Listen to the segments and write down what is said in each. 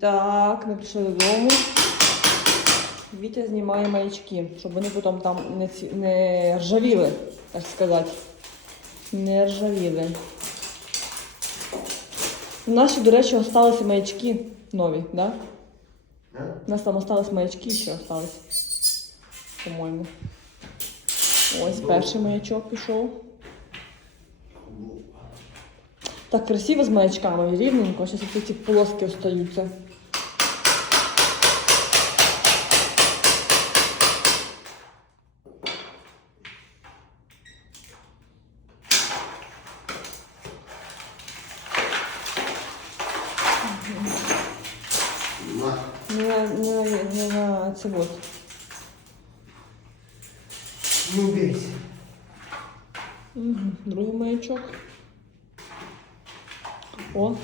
Так, ми прийшли додому. Вітя знімає маячки, щоб вони потім там не, ці, не ржавіли, так сказати. Не ржавіли. У нас ще, до речі, залишилися маячки нові, да? У нас там остались маячки ще остались. По-моєму. Ось перший маячок пішов. Так красиво з маячками, рівненько. Зараз ці ці полоски остаються. На. Не на, не на, не на це вот. Не бейся. Угу. Другий маячок. О.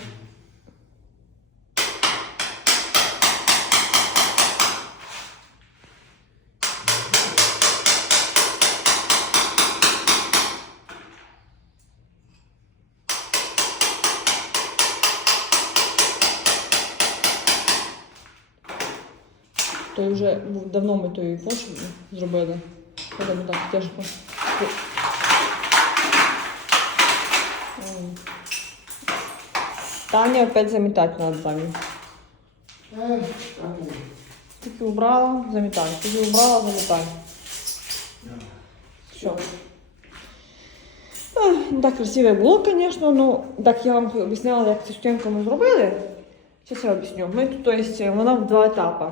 Той вже давно ми той пош зробили. Потім так тяжко. Таня опять заметать надо Таню. Тільки убрала, заметай. Тільки убрала, заметай. Все. Так красиво було, звісно, ну так я вам об'ясняла, як цю стінку ми зробили. Зараз я об'ясню. Ми тут, то вона в два етапи.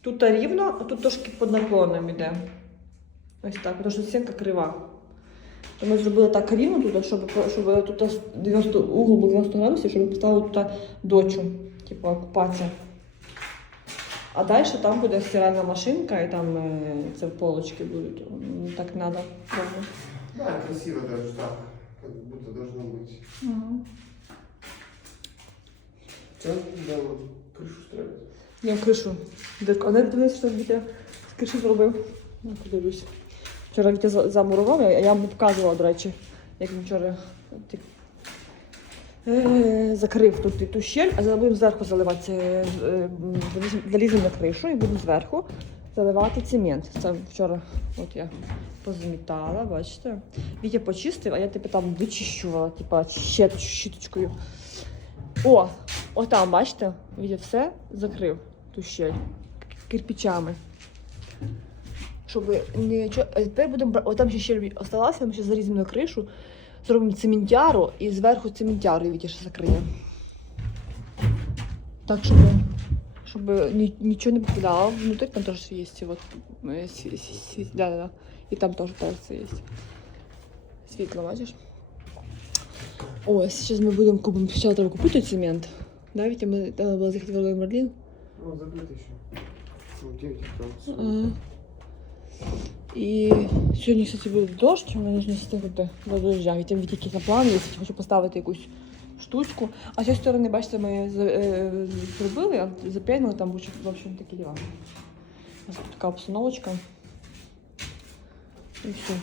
Тут рівно, а тут трошки під наклоном іде. Ось так, тому що стінка крива. То ми зробили так рівно тут, щоб, щоб тут 90, угол був 90 градусів, щоб поставили тут дочу, типу окупація. А далі там буде стиральна машинка і там е, це полочки будуть. Так треба. Да, красиво даже так. Как будто должно быть. Сейчас да, вот крышу строить. Я кришу. Дик- А де дивись, що Вітя з криші зробив? Ну, подивлюсь. Вчора Вітя замурував, а я вам показувала, до речі, як він вчора ти- е, закрив тут ту щель, а зараз будемо зверху заливати. е, Заліземо на кришу і будемо зверху заливати цемент. Це вчора от я позмітала, бачите. Вітя почистив, а я типу там вичищувала, типу щет, щіточкою. О, отам, бачите, Вітя все закрив ту щель кирпичами. Щоб нічого. А тепер будемо Отам ще щель осталася, ми ще заріземо на кришу, зробимо цементяру і зверху цементяру Вітя ще закриє. Так, щоб, щоб нічого не попадало. Внутрі там теж є вот, е, да, да. І там теж це є. Світло, бачиш? Ось, зараз ми будемо купимо. Спочатку треба купити цемент. Да, Вітя, ми треба було заїхати в Великий Мерлін. Ну, забыто еще. Ну, где там? І сьогодні, кстати, буде дощ, ми не встигнути до дождя. І там якісь на план є, хочу поставити якусь штучку. А з цієї сторони, бачите, ми е, зробили, а зап'янули там, в общем- в общем, такі діла. Така обстановочка. І все.